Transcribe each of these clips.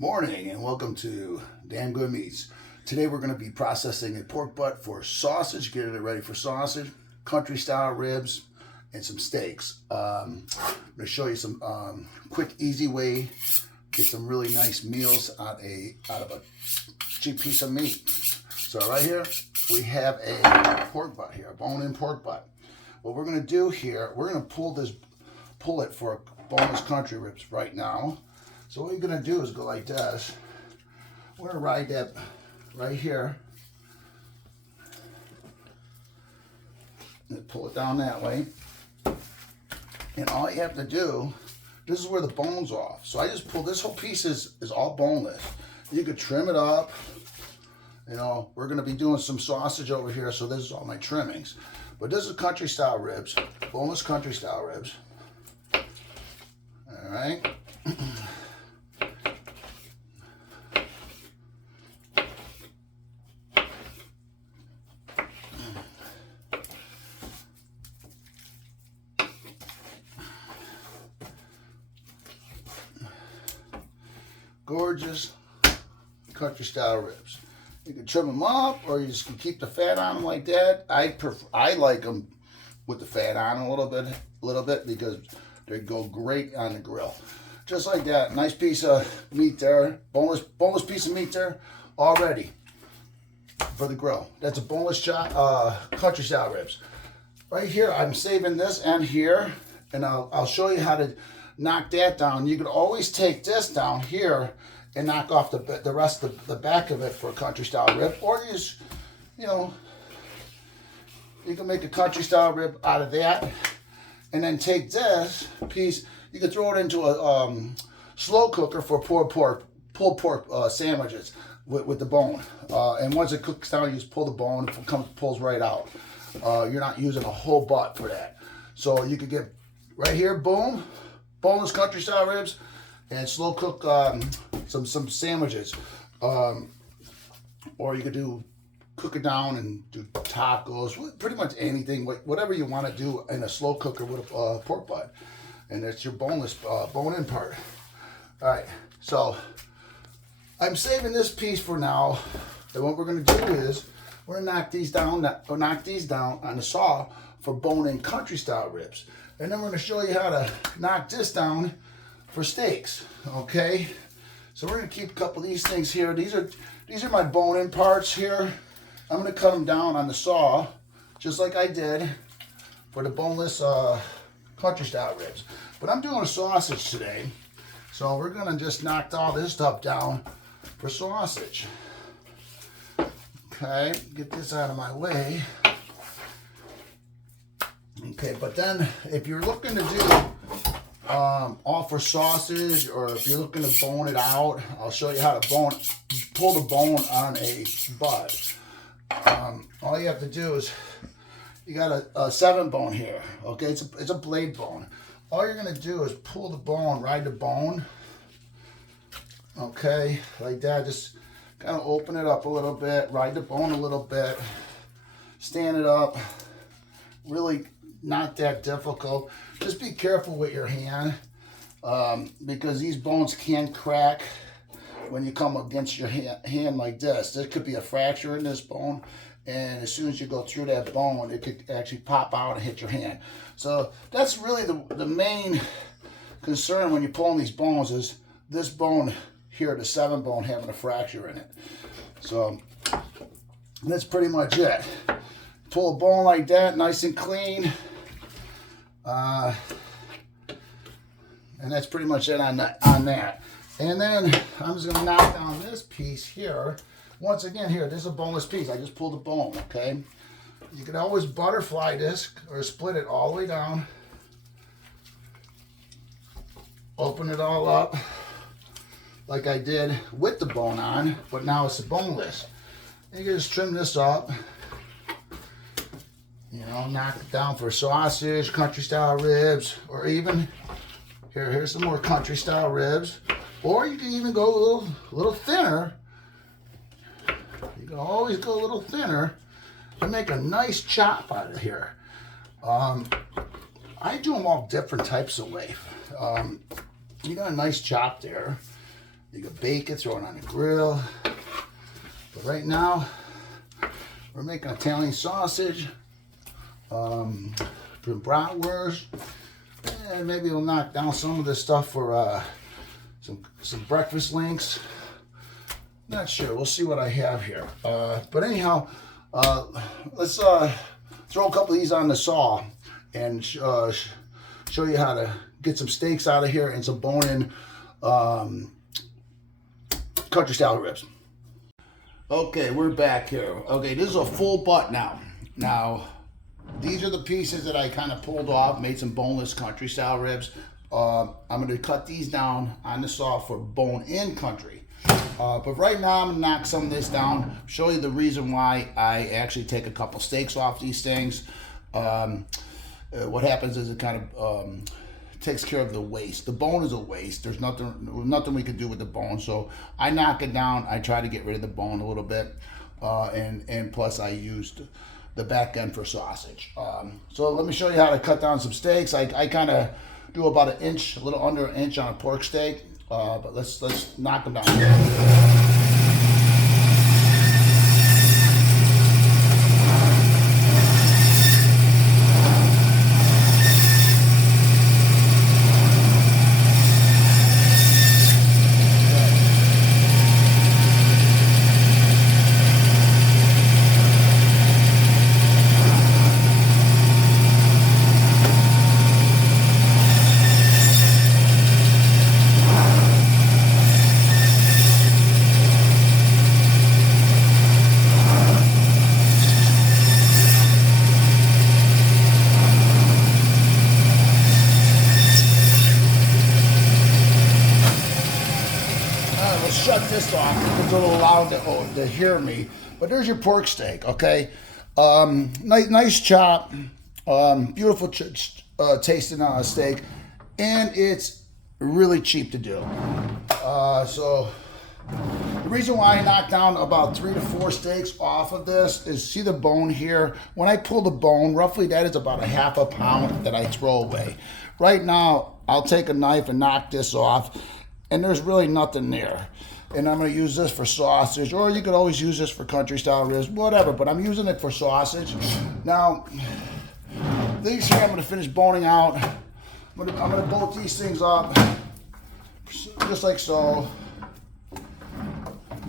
Morning and welcome to Damn Good Meats. Today we're going to be processing a pork butt for sausage, getting it ready for sausage, country style ribs, and some steaks. I'm going to show you some quick, easy way to get some really nice meals out of a cheap piece of meat. So right here we have a pork butt here, a bone-in pork butt. What we're going to do here, we're going to pull it for boneless country ribs right now. So what you're going to do is go like this. We're going to ride that right here. And pull it down that way. And all you have to do, this is where the bone's off. So I just pull, this whole piece is all boneless. You could trim it up. You know, we're going to be doing some sausage over here, so this is all my trimmings. But this is country style ribs, boneless country style ribs. All right. Gorgeous country style ribs. You can trim them up, or you just can keep the fat on them like that. I like them with the fat on a little bit because they go great on the grill. Just like that, nice piece of meat there, boneless piece of meat there, all ready for the grill. That's a boneless country style ribs. Right here, I'm saving this end here, and I'll show you how to knock that down. You could always take this down here and knock off the rest of the back of it for a country style rib, or you just, you know, you can make a country style rib out of that, and then take this piece. You can throw it into a slow cooker for pulled pork sandwiches with the bone. And once it cooks down, you just pull the bone. It pulls right out. You're not using a whole butt for that. So you could get right here, boom, boneless country style ribs, and slow cook some sandwiches. Or you could cook it down and do tacos, pretty much anything, whatever you want to do in a slow cooker with a pork butt. And that's your boneless bone-in part. All right, so I'm saving this piece for now. And what we're going to do is we're going to knock these down on the saw for bone-in country style ribs. And then we're going to show you how to knock this down for steaks. Okay, so we're going to keep a couple of these things here. These are my bone-in parts here. I'm going to cut them down on the saw, just like I did for the boneless country style ribs. But I'm doing a sausage today, so we're going to just knock all this stuff down for sausage. Okay, get this out of my way. Okay, but then if you're looking to do all for sausage, or if you're looking to bone it out, I'll show you how to pull the bone on a butt. All you have to do is, you got a 7 bone here. Okay, it's a blade bone. All you're gonna do is pull the bone, ride the bone. Okay, like that. Just kind of open it up a little bit, ride the bone a little bit, stand it up. Really not that difficult. Just be careful with your hand, because these bones can crack when you come against your hand like this. There could be a fracture in this bone, and as soon as you go through that bone, it could actually pop out and hit your hand. So that's really the main concern when you're pulling these bones, is this bone here, the 7 bone, having a fracture in it. So that's pretty much it. Pull a bone like that, nice and clean. And that's pretty much it on that. And then I'm just gonna knock down this piece here. Once again, here, this is a boneless piece. I just pulled the bone, okay? You can always butterfly this or split it all the way down. Open it all up like I did with the bone on, but now it's boneless. You can just trim this up. You know, knock it down for sausage, country style ribs, or even, here's some more country style ribs. Or you can even go a little thinner. You can always go a little thinner and make a nice chop out of here. I do them all different types of way. You got a nice chop there. You can bake it, throw it on the grill. But right now, we're making Italian sausage, from bratwurst, and maybe we'll knock down some of this stuff for some breakfast links. Not sure. We'll see what I have here. But anyhow, let's throw a couple of these on the saw and show you how to get some steaks out of here and some bone-in country style ribs. Okay, we're back here. Okay, this is a full butt now. Now, these are the pieces that I kind of pulled off, made some boneless country style ribs. I'm going to cut these down on the saw for bone-in country. But right now I'm going to knock some of this down, show you the reason why I actually take a couple steaks off these things. What happens is it kind of takes care of the waste. The bone is a waste. There's nothing we can do with the bone. So I knock it down. I try to get rid of the bone a little bit. And plus I used the back end for sausage. So let me show you how to cut down some steaks. I kind of do about an inch, a little under an inch on a pork steak. But let's knock them down. Shut this off because it'll allow them to hear me. But there's your pork steak, okay? Nice chop, beautiful tasting steak, and it's really cheap to do. So the reason why I knocked down about 3 to 4 steaks off of this is, see the bone here? When I pull the bone, roughly that is about a half a pound that I throw away. Right now, I'll take a knife and knock this off, and there's really nothing there. And I'm going to use this for sausage, or you could always use this for country style ribs, whatever, but I'm using it for sausage. Now, these here I'm going to finish boning out. I'm going to bolt these things up, just like so.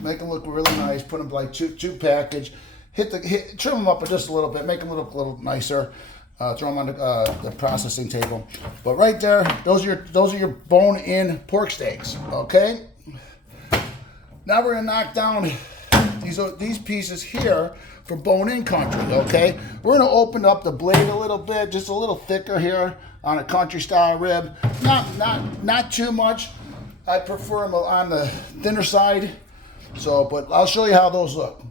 Make them look really nice, put them like two package. Trim them up just a little bit, make them look a little nicer. Throw them on the processing table. But right there, those are your bone-in pork steaks, okay? Now we're gonna knock down these pieces here for bone-in country, okay? We're gonna open up the blade a little bit, just a little thicker here on a country style rib. Not too much. I prefer them on the thinner side. So, but I'll show you how those look.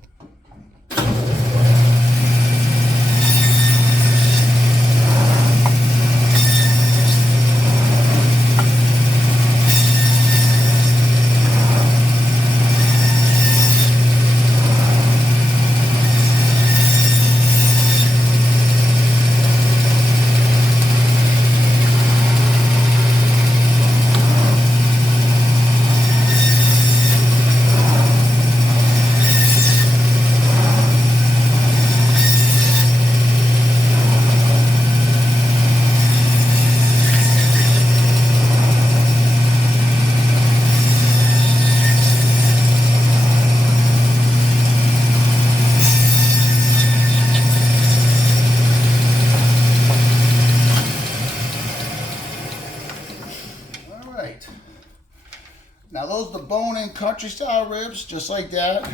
Now those are the bone-in country style ribs, just like that.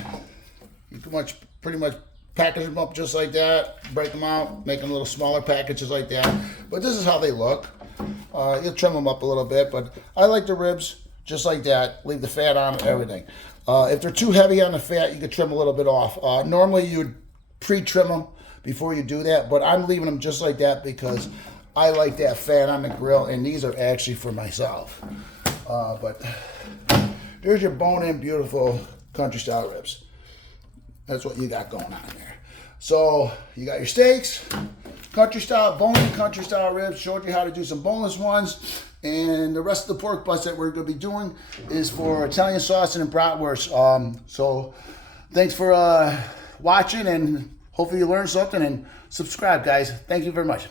You can pretty much package them up just like that, break them out, make them little smaller packages like that. But this is how they look. You'll trim them up a little bit, but I like the ribs just like that. Leave the fat on and everything. If they're too heavy on the fat, you could trim a little bit off. Normally you would pre-trim them before you do that, but I'm leaving them just like that because I like that fat on the grill, and these are actually for myself. But there's your bone-in beautiful country style ribs. That's what you got going on there. So you got your steaks, country style, bone-in country style ribs. Showed you how to do some boneless ones. And the rest of the pork butts that we're going to be doing is for Italian sausage and bratwurst. So thanks for watching, and hopefully you learned something, and subscribe, guys. Thank you very much.